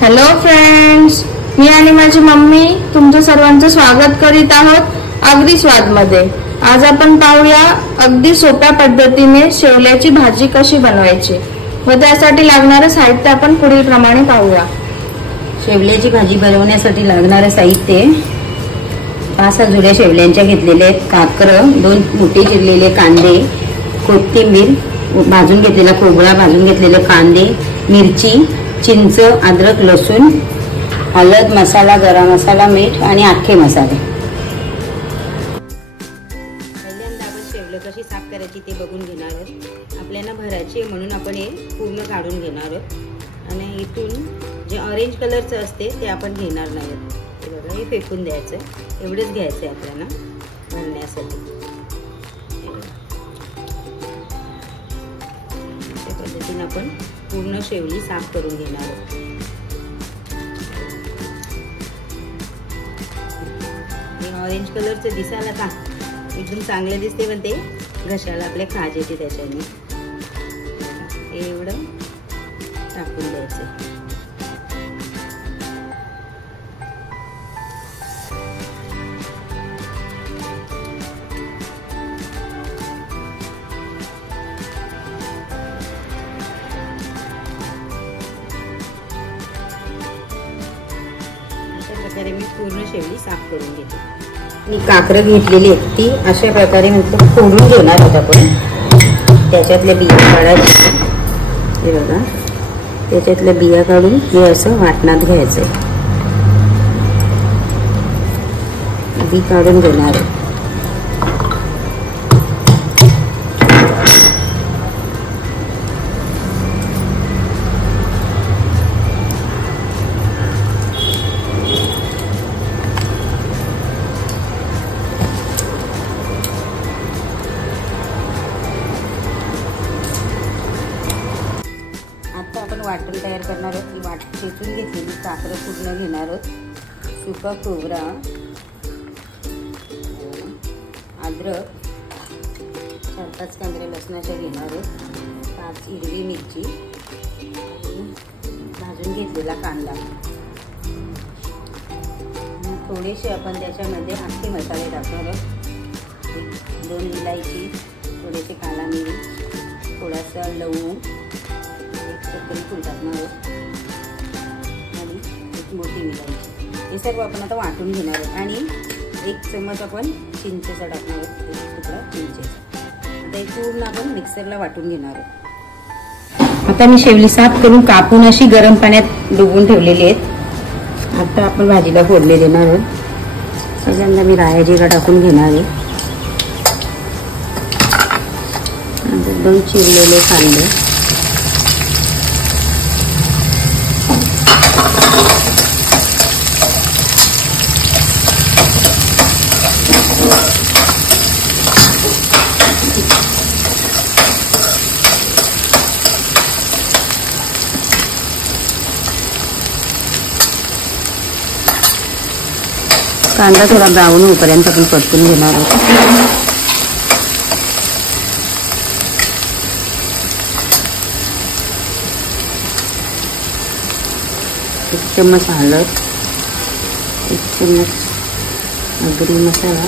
Hello friends, मी आणि माझी mummy तुमचं सर्वांचं स्वागत करीत आहोत अगदी स्वाद मध्ये। आज आपण पाहूया अगदी सोप्या पद्धतीने शेवल्याची भाजी कशी बनवायची व त्यासाठी लागणारे साहित्य आपण पुढील प्रमाणे पाहूया। शेवल्याची भाजी बनवण्यासाठी लागणारे साहित्य 5 जुड्या शेवल्यांच्या घेतलेले आहेत, काकर, 2 मोठे चिरलेले कांदे, कोथिंबीर, भाजून घेतलेला खोबरा, भाजून घेतलेले कांदे, मिरची, चिंच, अद्रक, लसूण, हळद, मसाला, गरम मसाला, मीठ आणि अख्खे मसाले। पहिल्यांदा आपण शेवले कशी साफ करायची ते बघून घेणार आहोत। आपल्याला भरायची म्हणून आपण हे पूर्ण काढून घेणार आहोत आणि इथून जे ऑरेंज कलरचं असते ते आपण घेणार नाही। हे बघा, हे फेकून द्यायचं, एवढेच घ्यायचं आहे आपल्याला भरण्यासाठी। अशा पद्धतीने आपण पूर्ण शेवली साफ करून घेणार आहोत। ऑरेंज कलरचं दिसायला का एकदम चांगले दिसते, पण ते घशाला आपल्या खाज येते त्याच्याने। एवढं टाकून द्यायचं। अशा प्रकारे मी पूर्ण शेवली साफ करून घेते। मी काकर घेतलेली आहे ती अशा प्रकारे मी फोडून घेणार आहोत आपण। त्याच्यातल्या बिया काढायच्या, हे बघा, त्याच्यातल्या बिया काढून हे असं वाटणात घ्यायचंय। बी काढून घेणार आहे। आता आपण वाटण तयार करणार आहोत। ही वाट ठेचून घेतलेली काकर पूर्ण घेणार आहोत, सुका खोबरा, अद्रक, 4-5 कांदे लसणाच्या घेणार आहोत, 5 हिरवी मिरची, भाजून घेतलेला कांदा, थोडेसे आपण त्याच्यामध्ये अख्खे मसाले टाकणार आहोत। 2 इलायची, थोडेसे काला मिरी, थोडासा लवंग, चक्री फूल टाकणार आहोत आणि 1 मोठी मिरची। हे सर्व आपण आता वाटून घेणार आहोत आणि 1 चमच आपण चिंचेचा टाकणार आहोत, 1 तुकडा चिंचेचा। आता हे पूर्ण आपण मिक्सरला वाटून घेणार आहोत। आता मी शेवली साफ करून कापून अशी गरम पाण्यात डुबवून ठेवलेली आहेत। आता आपण भाजीला फोडणी देणार आहोत। पहिल्यांदा मी राया जिरा टाकून घेणार आहे, 2 चिरलेले कांदे, कांदा थोडा ब्राऊन होईपर्यंत आपण परतून घेणार आहोत। 1 चम्मच हळद, 1 चम्मच आगरी मसाला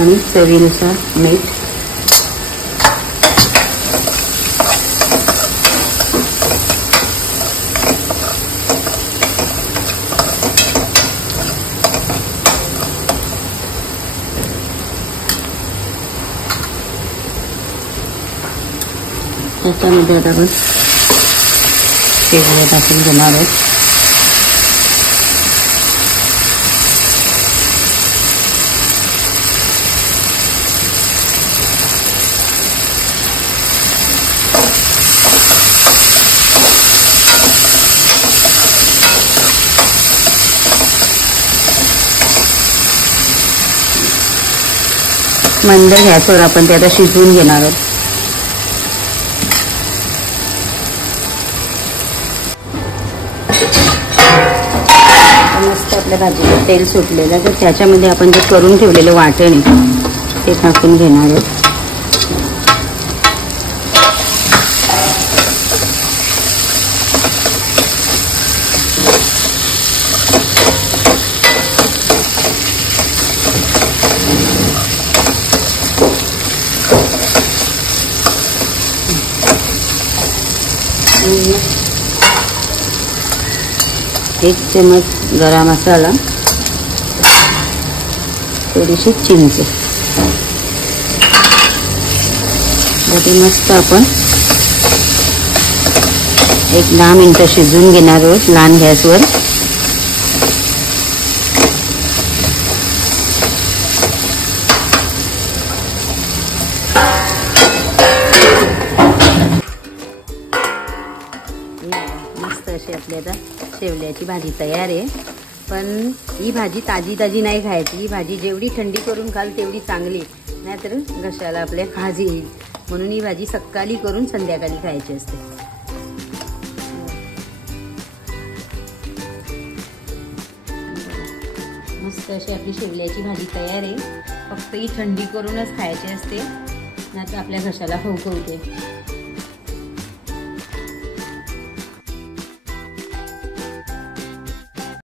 आणि चवीनुसार मीठ। त्याच्यामध्ये आता आपण शेवया टाकून घेणार आहोत। मंद गॅसवर आपण ते आता शिजवून घेणार आहोत। मस्त आपल्या भाजीला तेल सुटलेलं, तर त्याच्यामध्ये आपण जे करून ठेवलेले वाटण आहे ते टाकून घेणार आहोत। एक चमच गरम मसाला, थोडीशी चिंच. ते मस्त आपण 1-10 मिनिटं शिजवून घेणार आहोत लहान गॅसवर. मस्त अशी आपली आता शेवल्याची भाजी तयार आहे. पण ही भाजी ताजी ताजी नाही खायची. ही भाजी जेवढी थंडी करून खाल तेवढी चांगली, नाहीतर घशाला आपल्या खाज येईल. म्हणून ही भाजी सकाळी करून संध्याकाळी खायची असते. मस्त अशी आपली शेवल्याची भाजी तयार आहे. फक्त ही थंडी करूनच खायची असते, नाहीतर आपल्या घशाला खवखवते.